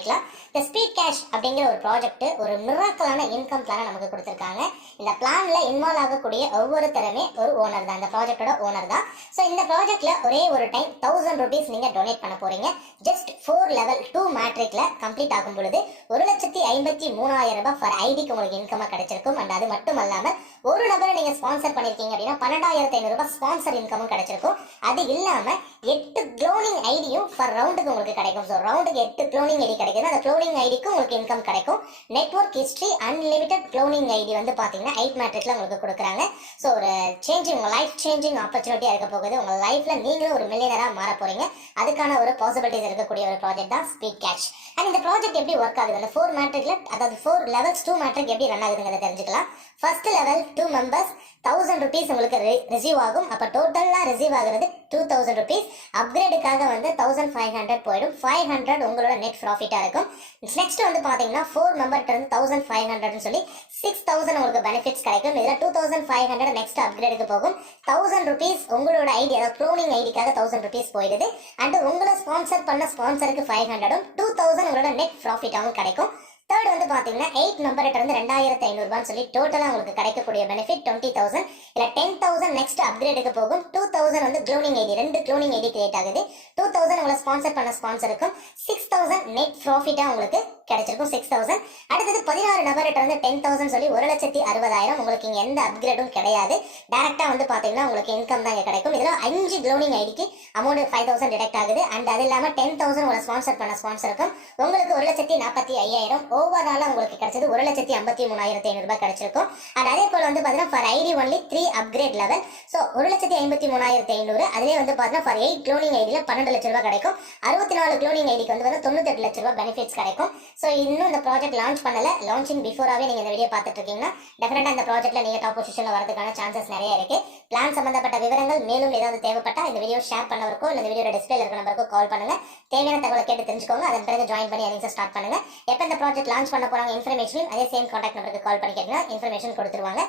பண்ணிக்கலாம். இந்த speed cash அப்படிங்கிற ஒரு ப்ராஜெக்ட் ஒரு மிராக்கலான இன்கம் பிளானை நமக்கு கொடுத்துருக்காங்க. இந்த பிளான்ல இன்வால்வ் ஆகக்கூடிய ஒவ்வொருத்தருமே ஒரு ஓனர் தான், இந்த ப்ராஜெக்டோட ஓனர் தான். ஸோ இந்த ப்ராஜெக்ட்ல ஒரே ஒரு டைம் 1000 rupees நீங்க டொனேட் பண்ண போறீங்க. ஜஸ்ட் 4 level 2 மேட்ரிக்ல கம்ப்ளீட் ஆகும் பொழுது 1,53,000 ரூபாய் ஃபார் ஐடிக்கு உங்களுக்கு இன்கமா கிடைச்சிருக்கும். அண்ட் அது மட்டும் அல்லாம ஒரு நபரை நீங்க ஸ்பான்சர் பண்ணிருக்கீங்க அப்படின்னா 12,500 ரூபாய் ஸ்பான்சர் இன்கமும் கிடைச்சிருக்கும். அது இல்லாம 8 க்ளோனிங் ஐடியும் ஃபார் ரவுண்டுக்கு உங்களுக்கு கிடைக்கும். ஸோ ரவுண்டுக்கு 8 க்ளோனிங் ஐடி கிடைக்குது. அந்த க்ளோனிங் ஐடிக்கு உங்களுக்கு இன்கம் கிடைக்கும். Network history unlimited cloning ID வந்து பாத்தீங்கன்னா 8 மேட்ரிக்ல உங்களுக்கு கொடுக்குறாங்க. ஸோ ஒரு சேஞ்சிங், உங்க லைஃப் சேஞ்சிங் ஆப்பர்ச்சுனிட்டியா இருக்க போகுது. உங்க லைஃப்ல நீங்களும் ஒரு மில்லியனரா மாற போறீங்க. அதுக்கான ஒரு பாசிபிலிட்டிஸ் இருக்கக்கூடிய ஒரு ப்ராஜெக்ட் தான் ஸ்பீட் கேஷ். அண்ட் இந்த ப்ராஜெக்ட் எப்படி ஒர்க் ஆகுது, அந்த 4 மேட்ரிக்ல, அதாவது 4 levels 2 மேட்ரிக் எப்படி ரன் ஆகுதுங்கிறத தெரிஞ்சுக்கலாம். ஃபர்ஸ்ட் லெவல் 2 மெம்பர்ஸ் 1000 rupees உங்களுக்கு ரிசீவ் ஆகும். அப்ப டோட்டலா ரிசீவ் ஆகுறது 2000 rupees. அப்கிரேடுக்காக வந்து 1500 போயிடும். 500 உங்களோட நெட் ப்ராஃபிட்டா இருக்கும். நெக்ஸ்ட் வந்து பாத்தீங்கன்னா 4 மெம்பர்ட்ட இருந்து 1500 சொல்லி 6000 உங்களுக்கு பெனிஃபிட்ஸ் கிடைக்கும். இதுல 2500 நெக்ஸ்ட் அப்கிரேடுக்கு போகும். 1000 rupees உங்களோட ஐடி, அதாவது க்ளோனிங் ஐடிக்காக 1000 rupees போயிடுது. அண்ட் உங்களை ஸ்பான்சர் பண்ண ஸ்பான்சருக்கு 500, 2000 உங்களோட நெட் ப்ராஃபிட்டாகவும் கிடைக்கும். தேர்ட் வந்து பாத்தீங்கன்னா 8 மெம்பர்கிட்ட இருந்து 2500 ரூபான்னு சொல்லி டோட்டலா உங்களுக்கு கிடைக்கக்கூடிய பெனிஃபிட் 20,000. இல்ல 10,000 நெக்ஸ்ட் அப்கிரேடுக்கு போகும். 2000 வந்து cloning ID, 2 cloning ID create ஆகுது. 2000 உங்களை ஸ்பான்சர் பண்ண ஸ்பான்சருக்கும் 6000 நெட் ப்ராஃபிட்டா உங்களுக்கு கிடைச்சிருக்கும். 6000. அடுத்தது 16 நபர்கிட்ட இருந்து 10,000 சொல்லி 1,60,000. உங்களுக்கு இங்க எந்த அப்கிரேடும் கிடையாது. டைரக்டா வந்து பாத்தீங்கன்னா உங்களுக்கு இன்கம் தான் இங்க கிடைக்கும். இதுல 5 க்ளோனிங் ஐடிக்கு அமௌண்ட் 5,000 டிடெக்ட் ஆகுது. அண்ட் அது இல்லாம 10,000 உங்களை ஸ்பான்சர் பண்ண ஸ்பான்சருக்கும் உங்களுக்கு 1,45,000 ஓவராலா உங்களுக்கு கிடைச்சது 1,53,500 ரூபாய் கிடைச்சிருக்கும். அண்ட் அதே போல வந்து பாத்தீங்கன்னா for ID only 3 upgrade level. So 1,53,500. அதுலேயே வந்து பாத்தீங்கன்னா ஃபார் 8 க்ளோனிங் ஐடியில் 12 லட்ச ரூபாய் கிடைக்கும். 64 க்ளோனிங் ஐடிக்கு வந்து 98 லட்ச ரூபாய் பெனிஃபிட்ஸ் கிடைக்கும். ஸோ இன்னும் இந்த ப்ராஜெக்ட் லான்ச் பண்ணல. லான்ச்சிங் பிஃபோராகவே நீங்கள் இந்த வீடியோ பார்த்துட்டு இருக்கீங்கன்னா டெஃபினட்டாக இந்த ப்ராஜெக்ட்ல நீங்கள் டாப் பொசிஷனில் வரதுக்கான சான்சஸ் நிறைய இருக்கு. பிளான் சம்பந்தப்பட்ட விவரங்கள் மேலும் ஏதாவது தேவைப்பட்டா இந்த வீடியோ ஷேர் பண்ணவருக்கோ இல்லை இந்த வீடியோட டிஸ்பிளேல இருக்க நம்பருக்கோ கால் பண்ணுங்க. தேவையான தகவலை கேட்டு தெரிஞ்சுக்கோங்க. அதன் பிறகு ஜாயின் பண்ணி அதிக ஸ்டார்ட் பண்ணுங்க. எப்போ இந்த ப்ராஜெக்ட் லான்ச் பண்ண போறாங்க இன்ஃபர்மேஷன் அதே சேம் கான்டாக்ட் நம்பருக்கு கால் பண்ணி கேட்டீங்கன்னா இன்ஃபர்மேஷன் கொடுத்துருவாங்க.